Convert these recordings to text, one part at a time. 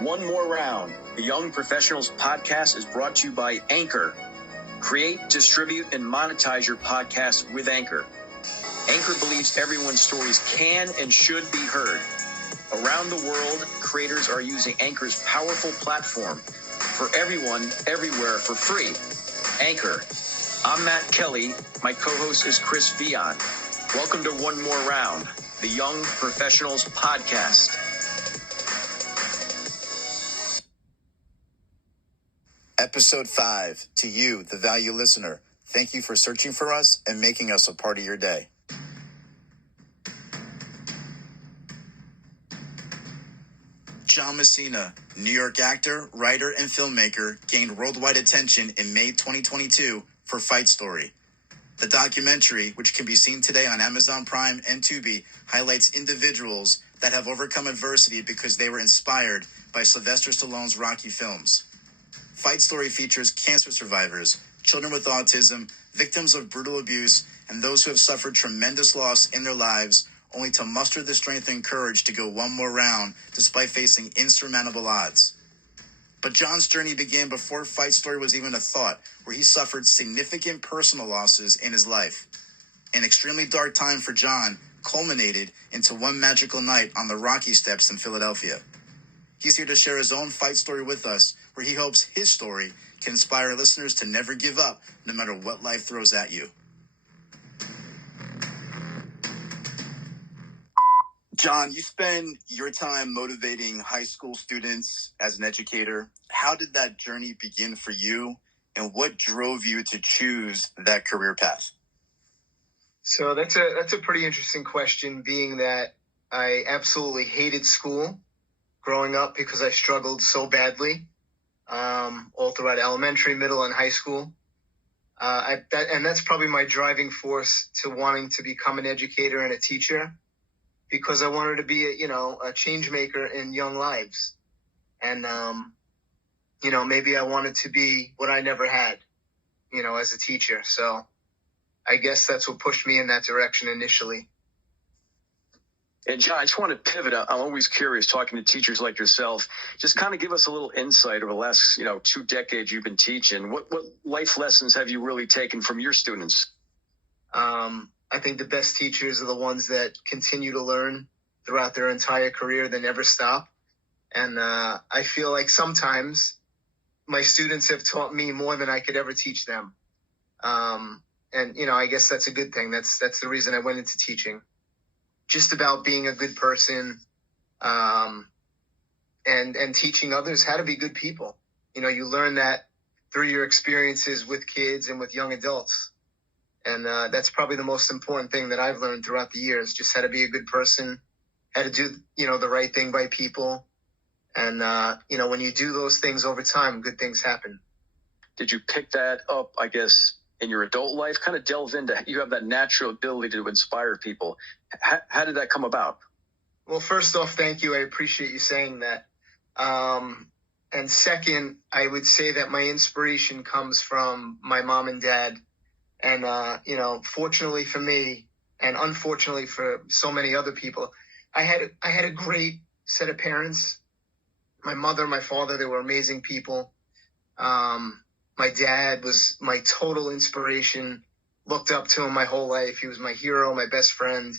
One More Round, the Young Professionals podcast, is brought to you by Anchor. Create, distribute, and monetize your podcast with Anchor. Anchor believes everyone's stories can and should be heard. Around the world, creators are using Anchor's powerful platform for everyone, everywhere, for free. Anchor. I'm Matt Kelly. My co-host is Chris Vian. Welcome to One More Round, the Young Professionals podcast. Episode 5, to you, the value listener. Thank you for searching for us and making us a part of your day. John Messina, New York actor, writer, and filmmaker, gained worldwide attention in May 2022 for Fight Story. The documentary, which can be seen today on Amazon Prime and Tubi, highlights individuals that have overcome adversity because they were inspired by Sylvester Stallone's Rocky films. Fight Story features cancer survivors, children with autism, victims of brutal abuse, and those who have suffered tremendous loss in their lives, only to muster the strength and courage to go one more round despite facing insurmountable odds. But John's journey began before Fight Story was even a thought, where he suffered significant personal losses in his life. An extremely dark time for John culminated into one magical night on the Rocky Steps in Philadelphia. He's here to share his own fight story with us, where he hopes his story can inspire listeners to never give up, no matter what life throws at you. John, you spend your time motivating high school students as an educator. How did that journey begin for you, and what drove you to choose that career path? So that's a pretty interesting question, being that I absolutely hated school growing up because I struggled so badly all throughout elementary, middle, and high school. And that's probably my driving force to wanting to become an educator and a teacher, because I wanted to be a change maker in young lives. And, maybe I wanted to be what I never had, as a teacher. So I guess that's what pushed me in that direction initially. And John, I just want to pivot. I'm always curious talking to teachers like yourself. Just kind of give us a little insight over the last, 2 decades you've been teaching. What life lessons have you really taken from your students? I think the best teachers are the ones that continue to learn throughout their entire career. They never stop. And I feel like sometimes my students have taught me more than I could ever teach them. I guess that's a good thing. That's the reason I went into teaching. Just about being a good person, and teaching others how to be good people. You learn that through your experiences with kids and with young adults. And that's probably the most important thing that I've learned throughout the years, just how to be a good person, how to do, the right thing by people. And, when you do those things over time, good things happen. Did you pick that up, I guess, in your adult life? Kind of delve into, you have that natural ability to inspire people. How did that come about? Well, first off, thank you. I appreciate you saying that. And second, I would say that my inspiration comes from my mom and dad. And, fortunately for me, and unfortunately for so many other people, I had a great set of parents. My mother, my father, they were amazing people. My dad was my total inspiration. Looked up to him my whole life. He was my hero, my best friend.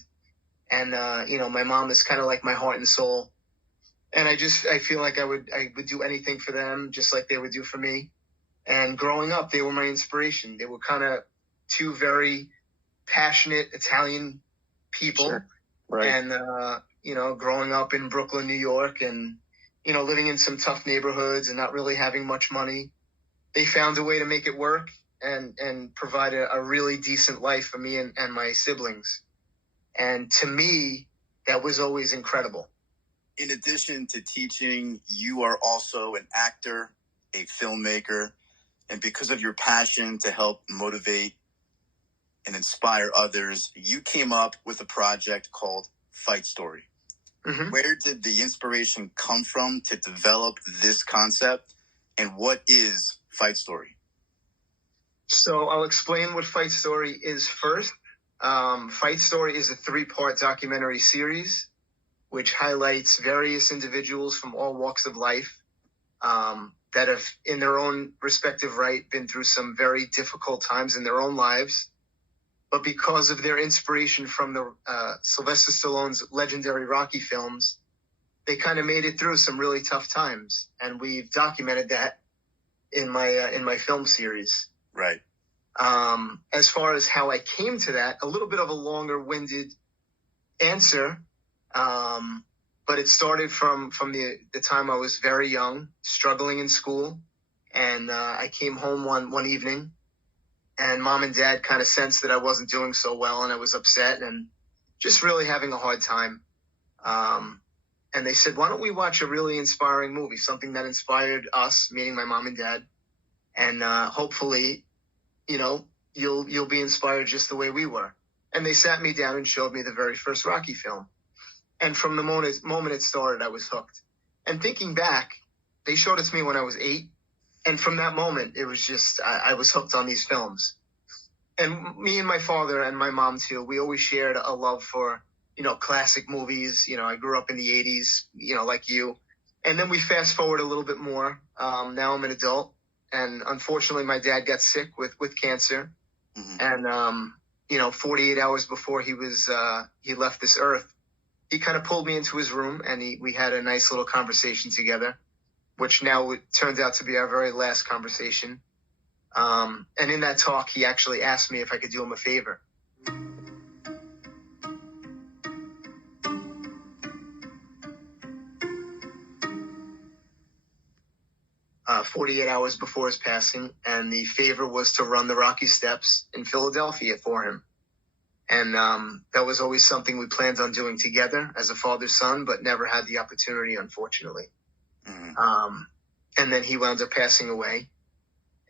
And, my mom is kind of like my heart and soul. And I feel like I would do anything for them, just like they would do for me. And growing up, they were my inspiration. They were kind of two very passionate Italian people. Sure. Right. And, growing up in Brooklyn, New York, and, living in some tough neighborhoods and not really having much money, they found a way to make it work and provide a really decent life for me and my siblings. And to me, that was always incredible. In addition to teaching, you are also an actor, a filmmaker, and because of your passion to help motivate and inspire others, you came up with a project called Fight Story. Mm-hmm. Where did the inspiration come from to develop this concept, and what is Fight Story? So I'll explain what Fight Story is first. Fight Story is a 3-part documentary series. which highlights various individuals from all walks of life that have, in their own respective right, been through some very difficult times in their own lives. But because of their inspiration from the Sylvester Stallone's legendary Rocky films, they kind of made it through some really tough times, and we've documented that in my film series. Right. As far as how I came to that, a little bit of a longer-winded answer, but it started from the time I was very young, struggling in school, and I came home one evening, and Mom and Dad kind of sensed that I wasn't doing so well, and I was upset and just really having a hard time. And they said, why don't we watch a really inspiring movie, something that inspired us, meaning my mom and dad, and hopefully, you'll be inspired just the way we were. And they sat me down and showed me the very first Rocky film. And from the moment it started, I was hooked. And thinking back, they showed it to me when I was 8. And from that moment, it was just, I was hooked on these films. And me and my father and my mom too, we always shared a love for, classic movies. I grew up in the 80s, like you. And then we fast forward a little bit more. Now I'm an adult. And unfortunately, my dad got sick with cancer. Mm-hmm. And, 48 hours before he left this earth, he kind of pulled me into his room and we had a nice little conversation together, which now turns out to be our very last conversation. And in that talk, he actually asked me if I could do him a favor. 48 hours before his passing, and the favor was to run the Rocky Steps in Philadelphia for him. And that was always something we planned on doing together as a father-son, but never had the opportunity, unfortunately. Mm-hmm. And then he wound up passing away.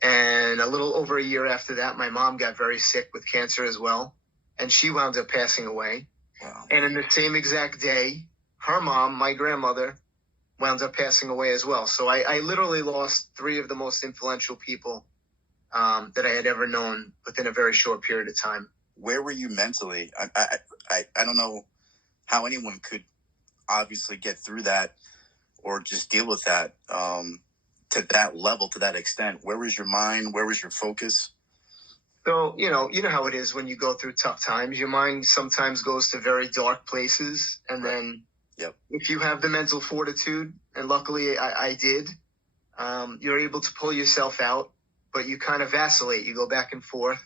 And a little over a year after that, my mom got very sick with cancer as well, and she wound up passing away. Wow. And in the same exact day, her mom, my grandmother, wound up passing away as well. So I literally lost 3 of the most influential people that I had ever known within a very short period of time. Where were you mentally? I don't know how anyone could obviously get through that or just deal with that to that level, to that extent. Where was your mind? Where was your focus? So, you know how it is when you go through tough times. Your mind sometimes goes to very dark places, and then if you have the mental fortitude, and luckily I did, you're able to pull yourself out, but you kind of vacillate. You go back and forth.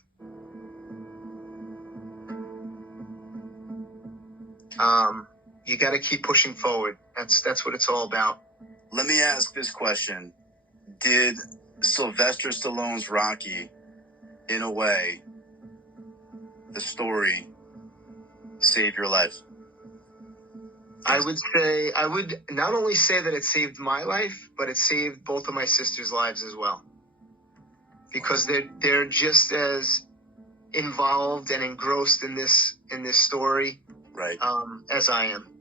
You got to keep pushing forward. That's what it's all about. Let me ask this question. Did Sylvester Stallone's Rocky, in a way, the story, save your life? I would not only say that it saved my life, but it saved both of my sisters' lives as well. Because they're just as involved and engrossed in this story, right, as I am.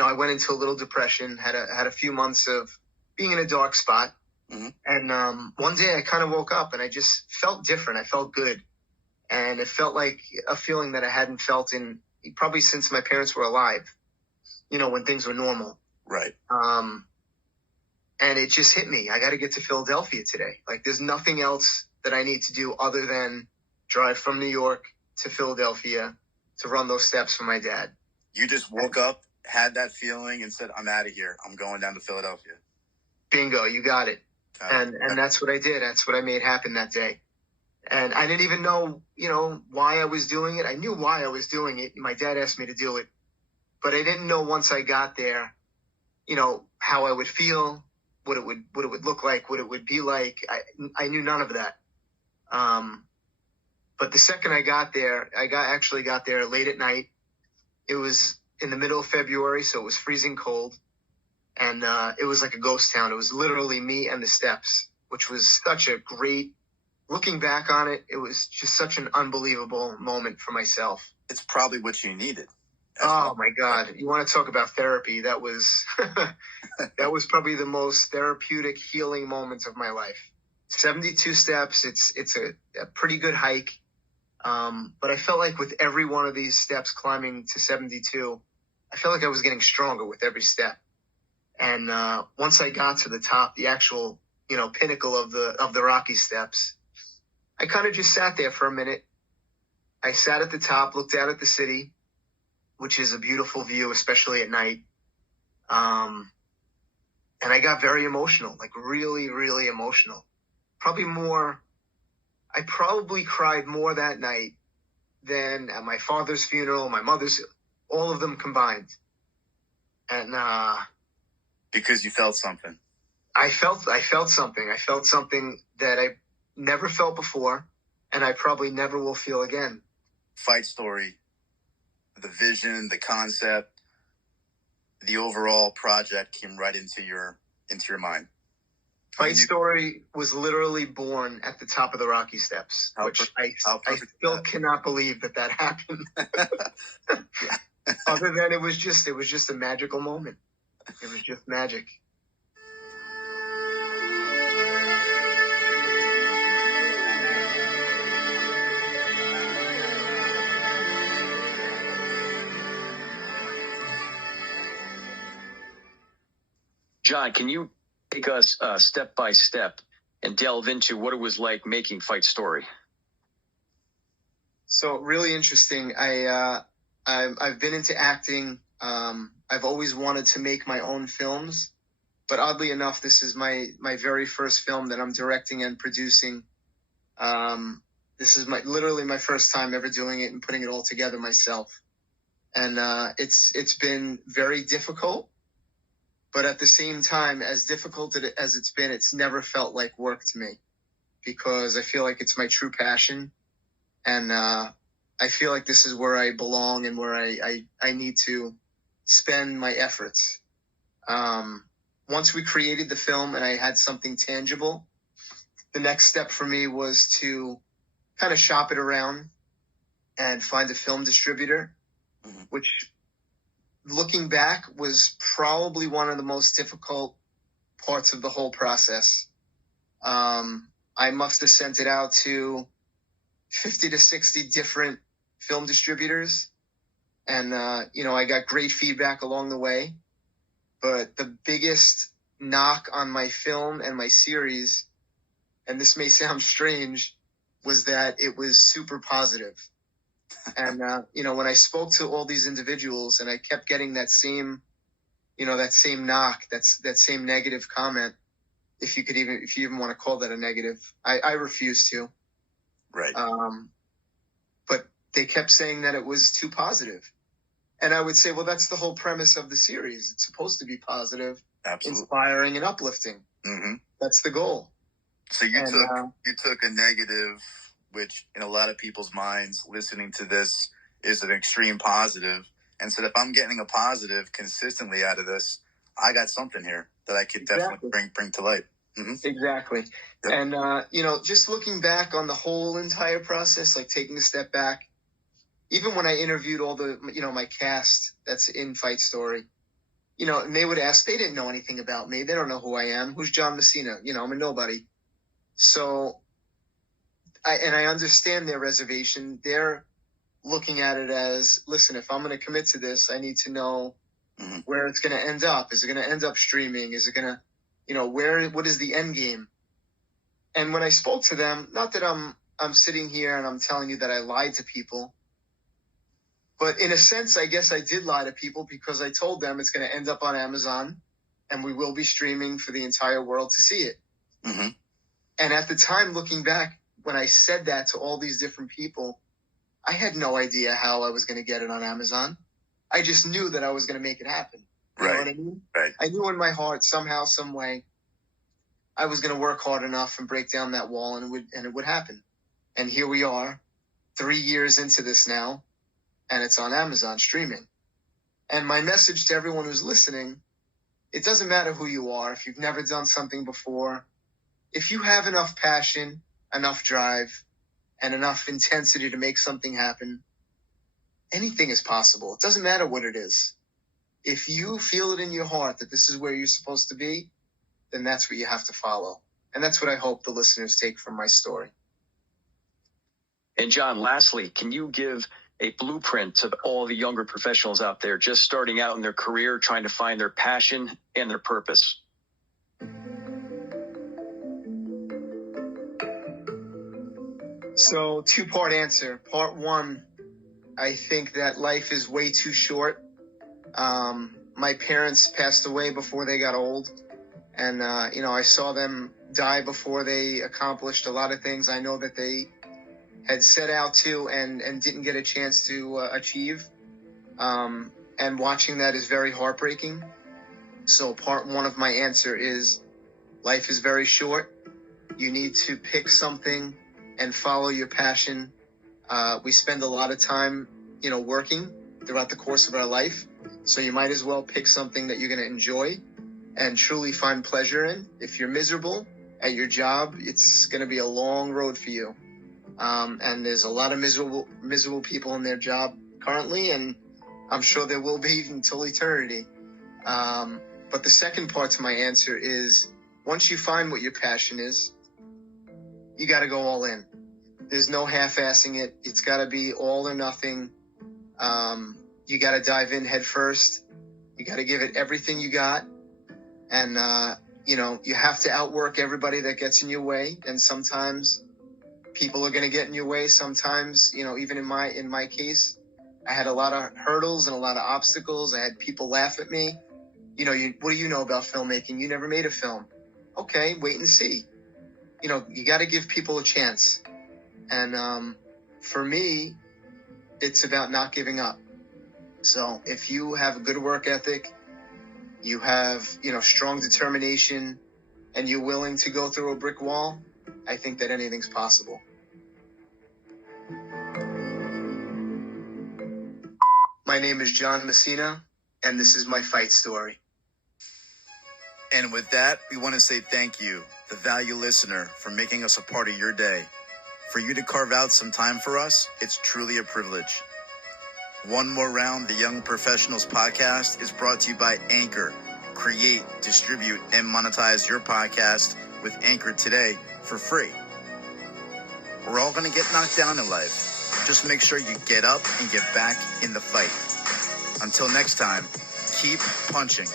I went into a little depression, had a few months of being in a dark spot. Mm-hmm. And one day I kind of woke up and I just felt different. I felt good. And it felt like a feeling that I hadn't felt in probably since my parents were alive, when things were normal. Right. And it just hit me. I got to get to Philadelphia today. Like, there's nothing else that I need to do other than drive from New York to Philadelphia to run those steps for my dad. You just woke up, had that feeling, and said, I'm out of here. I'm going down to Philadelphia. Bingo. You got it. And that's what I did. That's what I made happen that day. And I didn't even know, why I was doing it. I knew why I was doing it. My dad asked me to do it. But I didn't know once I got there, how I would feel, what it would look like, what it would be like. I knew none of that. But the second I got there, actually got there late at night. It was in the middle of February, so it was freezing cold. And it was like a ghost town. It was literally me and the steps, which was such a great, looking back on it, it was just such an unbelievable moment for myself. It's probably what you needed. Oh my God. You want to talk about therapy? That was, that was probably the most therapeutic healing moments of my life. 72 steps. It's a pretty good hike. But I felt like with every one of these steps climbing to 72, I felt like I was getting stronger with every step. And once I got to the top, the actual, pinnacle of the Rocky steps, I kind of just sat there for a minute. I sat at the top, looked out at the city, which is a beautiful view, especially at night. And I got very emotional, like really, really emotional. I probably cried more that night than at my father's funeral, my mother's, all of them combined. And because you felt something. I felt something. I felt something that I never felt before, and I probably never will feel again. Fight Story, the vision, the concept, the overall project came right into your mind. Fight Story was literally born at the top of the Rocky steps, which I still cannot believe that happened. Other than it was just a magical moment. It was just magic. John, can you take us step by step and delve into what it was like making Fight Story? So really interesting. I've been into acting. I've always wanted to make my own films, but oddly enough, this is my very first film that I'm directing and producing. This is literally my first time ever doing it and putting it all together myself. And it's been very difficult, but at the same time, as difficult as it's been, it's never felt like work to me, because I feel like it's my true passion. And I feel like this is where I belong and where I need to spend my efforts. Once we created the film and I had something tangible, the next step for me was to kind of shop it around and find a film distributor, which, looking back, was probably one of the most difficult parts of the whole process. I must have sent it out to 50 to 60 different film distributors. And, I got great feedback along the way. But the biggest knock on my film and my series, and this may sound strange, was that it was super positive. And, when I spoke to all these individuals and I kept getting that same knock, that same negative comment, if you even want to call that a negative, I refuse to. Right. But they kept saying that it was too positive. And I would say, well, that's the whole premise of the series. It's supposed to be positive, absolutely, inspiring, and uplifting. Mm-hmm. That's the goal. So you took a negative, which in a lot of people's minds, listening to this, is an extreme positive, and said, if I'm getting a positive consistently out of this, I got something here that I could definitely bring to light. Mm-hmm. Exactly. Yep. And, just looking back on the whole entire process, like taking a step back, even when I interviewed all the, my cast that's in Fight Story, and they would ask, they didn't know anything about me. They don't know who I am. Who's John Messina? I'm a nobody. So I understand their reservation. They're looking at it as, listen, if I'm going to commit to this, I need to know where it's going to end up. Is it going to end up streaming? Is it going to, what is the end game? And when I spoke to them, not that I'm sitting here and I'm telling you that I lied to people, but in a sense, I guess I did lie to people, because I told them it's going to end up on Amazon and we will be streaming for the entire world to see it. Mm-hmm. And at the time, looking back, when I said that to all these different people, I had no idea how I was going to get it on Amazon. I just knew that I was going to make it happen. You know what I mean? Right. I knew in my heart, somehow, some way, I was going to work hard enough and break down that wall, and it would happen. And here we are, 3 years into this now, and it's on Amazon streaming. And my message to everyone who's listening, it doesn't matter who you are, if you've never done something before, if you have enough passion, enough drive, and enough intensity to make something happen, anything is possible. It doesn't matter what it is. If you feel it in your heart that this is where you're supposed to be, then that's what you have to follow. And that's what I hope the listeners take from my story. And John, lastly, can you give a blueprint to all the younger professionals out there just starting out in their career, trying to find their passion and their purpose? So, two-part answer. Part one, I think that life is way too short. My parents passed away before they got old. And, I saw them die before they accomplished a lot of things I know that they had set out to and didn't get a chance to achieve. And watching that is very heartbreaking. So part one of my answer is life is very short. You need to pick something and follow your passion. We spend a lot of time, working throughout the course of our life. So you might as well pick something that you're going to enjoy and truly find pleasure in. If you're miserable at your job, it's going to be a long road for you. And there's a lot of miserable people in their job currently, and I'm sure there will be until eternity. But the second part to my answer is, once you find what your passion is, you got to go all in. There's no half-assing it. It's got to be all or nothing. You got to dive in head first. You got to give it everything you got. And, you have to outwork everybody that gets in your way. And sometimes people are going to get in your way. Sometimes, even in my case, I had a lot of hurdles and a lot of obstacles. I had people laugh at me. What do you know about filmmaking? You never made a film. Okay, wait and see. You got to give people a chance. And for me, it's about not giving up. So if you have a good work ethic, you have, strong determination, and you're willing to go through a brick wall, I think that anything's possible. My name is John Messina, and this is my fight story. And with that, we want to say thank you, the value listener, for making us a part of your day. For you to carve out some time for us, it's truly a privilege. One More Round, the Young Professionals podcast, is brought to you by Anchor. Create, distribute, and monetize your podcast with Anchor today for free. We're all going to get knocked down in life. Just make sure you get up and get back in the fight. Until next time, keep punching.